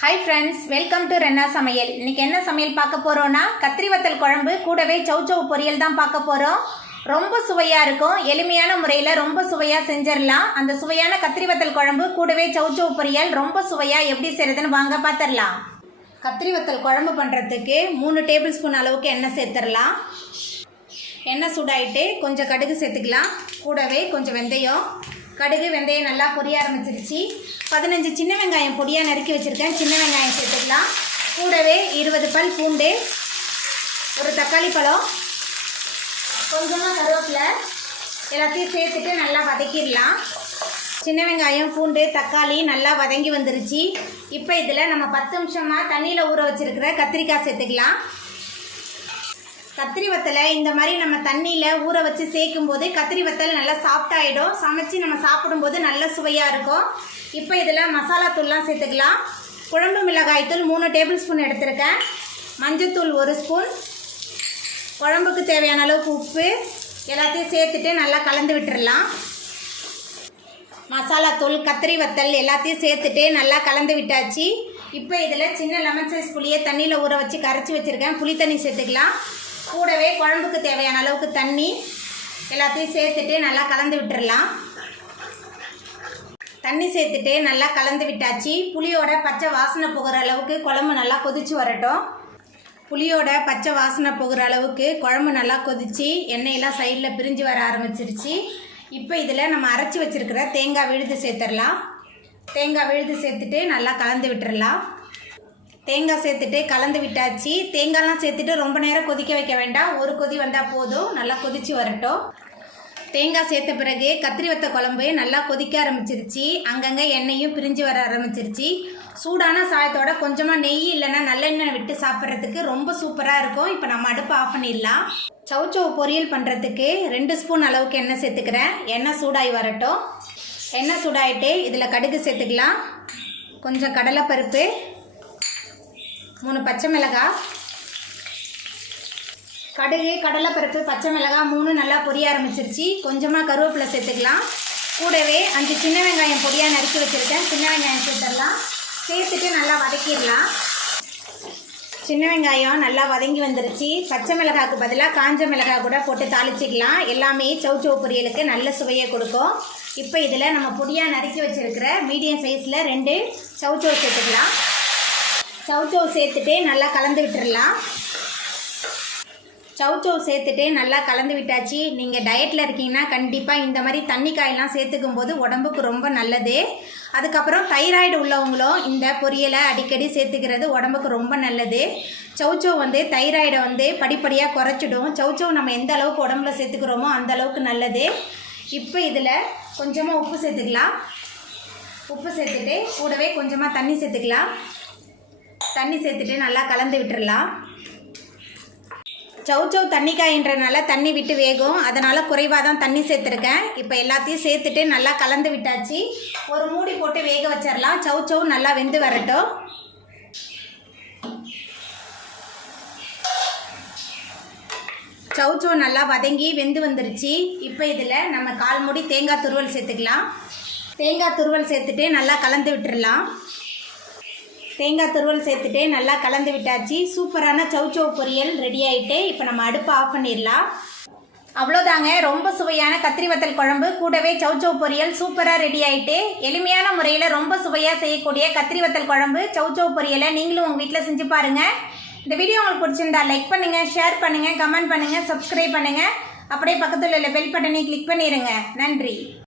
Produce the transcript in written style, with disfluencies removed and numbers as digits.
Hi friends, welcome to Renna Samayal. இன்னைக்கு என்ன சமையல் பார்க்க போறோம்னா கத்திரி வத்தல் குழம்பு கூடவே சௌசௌ பொரியல் தான் பார்க்க போறோம். ரொம்ப சுவையா இருக்கும். எளிமையான முறையில ரொம்ப சுவையா செஞ்சிரலாம். அந்த சுவையான கத்திரி வத்தல் குழம்பு கூடவே சௌசௌ பொரியல் ரொம்ப சுவையா எப்படி செய்யறதுன்னு வாங்க பாத்திரலாம். கத்திரி வத்தல் குழம்பு பண்றதுக்கு 3 டேபிள் ஸ்பூன் அளவுக்கு எண்ணெய் சேர்த்துறலாம். எண்ணெய் சூடாயிட்டு கொஞ்சம் கடுகு சேர்த்துக்கலாம். கூடவே கொஞ்சம் வெந்தயம். கடுகு வெந்தயம் நல்லா பொரிய ஆரம்பிச்சிருச்சு. 15 சின்ன வெங்காயம் பொடியாக நறுக்கி வச்சுருக்கேன். சின்ன வெங்காயம் சேர்த்துக்கலாம். கூடவே 20 பல் பூண்டு, ஒரு தக்காளி பழம், கொஞ்சமாக கருவேப்பிலை எல்லாத்தையும் சேர்த்துட்டு நல்லா வதக்கிடலாம். சின்ன வெங்காயம் பூண்டு தக்காளி நல்லா வதங்கி வந்துருச்சு. இப்போ இதில் நம்ம 10 நிமிஷமாக தண்ணியில் ஊற வச்சுருக்கிற கத்திரிக்காய் சேர்த்துக்கலாம். கத்திரி வத்தலை இந்த மாதிரி நம்ம தண்ணியில் ஊற வச்சு சேர்க்கும் போது கத்திரி வத்தல் நல்லா சாஃப்டாகிடும். சமைச்சு நம்ம சாப்பிடும்போது நல்ல சுவையாக இருக்கும். இப்போ இதில் மசாலா தூள்லாம் சேர்த்துக்கலாம். குழம்பு மிளகாய் தூள் 3 டேபிள் ஸ்பூன் எடுத்திருக்கேன். மஞ்சத்தூள் 1 ஸ்பூன், குழம்புக்கு தேவையான அளவுக்கு உப்பு எல்லாத்தையும் சேர்த்துட்டு நல்லா கலந்து விட்டுடலாம். மசாலா தூள் கத்திரி வத்தல் எல்லாத்தையும் சேர்த்துட்டு நல்லா கலந்து விட்டாச்சு. இப்போ இதில் சின்ன லெமன் சைஸ் புளியை தண்ணியில் ஊற வச்சு கரைச்சி வச்சுருக்கேன். புளி தண்ணி சேர்த்துக்கலாம். கூடவே குழம்புக்கு தேவையான அளவுக்கு தண்ணி எல்லாத்தையும் சேர்த்துட்டு நல்லா கலந்து விட்டுடலாம். தண்ணி சேர்த்துட்டு நல்லா கலந்து விட்டாச்சு. புளியோட பச்சை வாசனை போகிற அளவுக்கு குழம்பு நல்லா கொதிச்சு வரட்டும். புளியோட பச்சை வாசனை போகிற அளவுக்கு குழம்பு நல்லா கொதிச்சு எண்ணெயெல்லாம் சைடில் பிரிஞ்சு வர ஆரம்பிச்சிருச்சு. இப்போ இதில் நம்ம அரைச்சி வச்சுருக்கிற தேங்காய் விழுது சேர்த்துடலாம். தேங்காய் விழுது சேர்த்துட்டு நல்லா கலந்து விட்டுடலாம். தேங்காய் சேர்த்துட்டு கலந்து விட்டாச்சு. தேங்காய்லாம் சேர்த்துட்டு ரொம்ப நேரம் கொதிக்க வைக்க வேண்டாம். ஒரு கொதி வந்தால் போதும். நல்லா கொதிச்சு வரட்டும். தேங்காய் சேர்த்த பிறகு கத்திரி வத்த குழம்பு நல்லா கொதிக்க ஆரம்பிச்சிருச்சு. அங்கங்கே எண்ணெயும் பிரிஞ்சு வர ஆரம்பிச்சிருச்சு. சூடான சாயத்தோட கொஞ்சமாக நெய் இல்லைன்னா நல்லெண்ணெய் விட்டு சாப்பிட்றதுக்கு ரொம்ப சூப்பராக இருக்கும். இப்போ நம்ம அடுப்பு ஆஃப் பண்ணிடலாம். சௌசௌ பொரியல் பண்ணுறதுக்கு 2 ஸ்பூன் அளவுக்கு எண்ணெய் சேர்த்துக்கிறேன். எண்ணெய் சூடாகி வரட்டும். எண்ணெய் சூடாகிட்டு இதில் கடுகு சேர்த்துக்கலாம். கொஞ்சம் கடலைப்பருப்பு, 3 பச்சை மிளகாய், கடுகு கடலைப்பருப்பு பச்சை மிளகாய் 3 நல்லா பொரிய ஆரம்பிச்சிருச்சு. கொஞ்சமாக கருவேப்பிலை சேர்த்துக்கலாம். கூடவே 5 சின்ன வெங்காயம் பொடியாக நறுக்கி வச்சுருக்கேன். சின்ன வெங்காயம் சேர்த்துடலாம். சேர்த்துட்டு நல்லா வதக்கிடலாம். சின்ன வெங்காயம் நல்லா வதங்கி வந்துருச்சு. பச்சை மிளகாய்க்கு பதிலாக காஞ்ச மிளகாய் கூட போட்டு தாளிச்சிக்கலாம். எல்லாமே சௌசௌ பொரியலுக்கு நல்ல சுவையை கொடுக்கும். இப்போ இதில் நம்ம பொடியாக நறுக்கி வச்சுருக்கிற மீடியம் சைஸில் 2 சௌசௌ சேர்த்துக்கலாம். சௌசௌ சேர்த்துட்டு நல்லா கலந்து விட்டுடலாம். சௌசௌ சேர்த்துட்டு நல்லா கலந்து விட்டாச்சு. நீங்கள் டயட்டில் இருக்கீங்கன்னா கண்டிப்பாக இந்த மாதிரி தண்ணி காயெல்லாம் சேர்த்துக்கும் போது உடம்புக்கு ரொம்ப நல்லது. அதுக்கப்புறம் தைராய்டு உள்ளவங்களும் இந்த பொரியலை அடிக்கடி சேர்த்துக்கிறது உடம்புக்கு ரொம்ப நல்லது. சௌசௌ தைராய்டை படிப்படியாக குறைச்சிடும். சௌசௌ நம்ம எந்த அளவுக்கு உடம்புல சேர்த்துக்கிறோமோ அந்த அளவுக்கு நல்லது. இப்போ இதில் கொஞ்சமாக உப்பு சேர்த்துக்கலாம். உப்பு சேர்த்துட்டு கூடவே கொஞ்சமாக தண்ணி சேர்த்துக்கலாம். தண்ணி சேர்த்துட்டு நல்லா கலந்து விட்டுடலாம். சௌசௌ தண்ணிக்காயின்றனால தண்ணி விட்டு வேகும். அதனால் குறைவாக தான் தண்ணி சேர்த்துருக்கேன். இப்போ எல்லாத்தையும் சேர்த்துட்டு நல்லா கலந்து விட்டாச்சு. ஒரு மூடி போட்டு வேக வச்சிடலாம். சௌசௌ நல்லா வெந்து வரட்டும். சௌசௌ நல்லா வதங்கி வெந்து வந்துருச்சு. இப்போ இதில் நம்ம 1/4 மூடி தேங்காய் துருவல் சேர்த்துக்கலாம். தேங்காய் துருவல் சேர்த்துட்டு நல்லா கலந்து விட்டுடலாம். தேங்காய் துருவல் சேர்த்துட்டு நல்லா கலந்து விட்டாச்சு. சூப்பரான சௌசௌ பொரியல் ரெடி ஆகிட்டு இப்போ நம்ம அடுப்பை ஆஃப் பண்ணிடலாம். அவ்வளோதாங்க, ரொம்ப சுவையான கத்திரி வத்தல் குழம்பு கூடவே சௌசௌ பொரியல் சூப்பராக ரெடி ஆகிட்டு. எளிமையான முறையில் ரொம்ப சுவையாக செய்யக்கூடிய கத்திரி வத்தல் குழம்பு சௌசௌ பொரியலை நீங்களும் உங்கள் வீட்டில் செஞ்சு பாருங்கள். இந்த வீடியோ உங்களுக்கு பிடிச்சிருந்தா லைக் பண்ணுங்கள், ஷேர் பண்ணுங்கள், கமெண்ட் பண்ணுங்கள், சப்ஸ்கிரைப் பண்ணுங்கள். அப்படியே பக்கத்தில் உள்ள பெல் பட்டனை கிளிக் பண்ணிடுங்க. நன்றி.